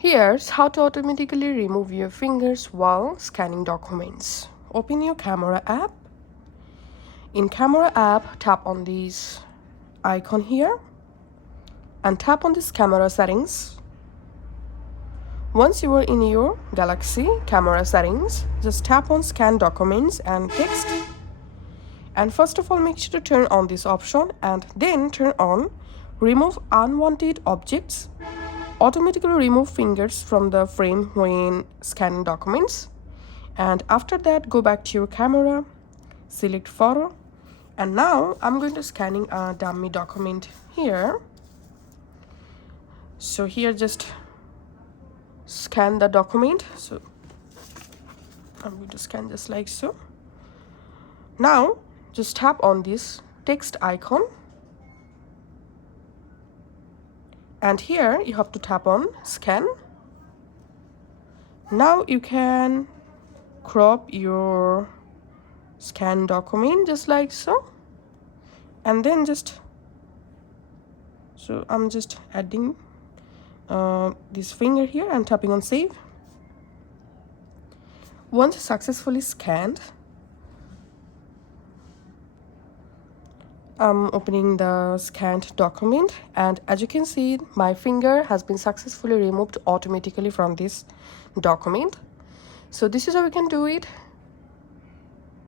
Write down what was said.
Here's how to automatically remove your fingers while scanning documents. Open your camera app. In camera app, tap on this icon here and tap on this camera settings. Once you are in your Galaxy camera settings, just tap on scan documents and text. And first of all, make sure to turn on this option and then turn on remove unwanted objects. Automatically remove fingers from the frame when scanning documents. And after that, go back to your camera, select photo, and now I'm going to scanning a dummy document here. So here just scan the document. So I'm going to scan just like so. Now just tap on this text icon. And here you have to tap on scan. Now you can crop your scan document just like so. And then I'm just adding this finger here and tapping on save. Once successfully scanned, I'm opening the scanned document, and as you can see, my finger has been successfully removed automatically from this document. So this is how we can do it.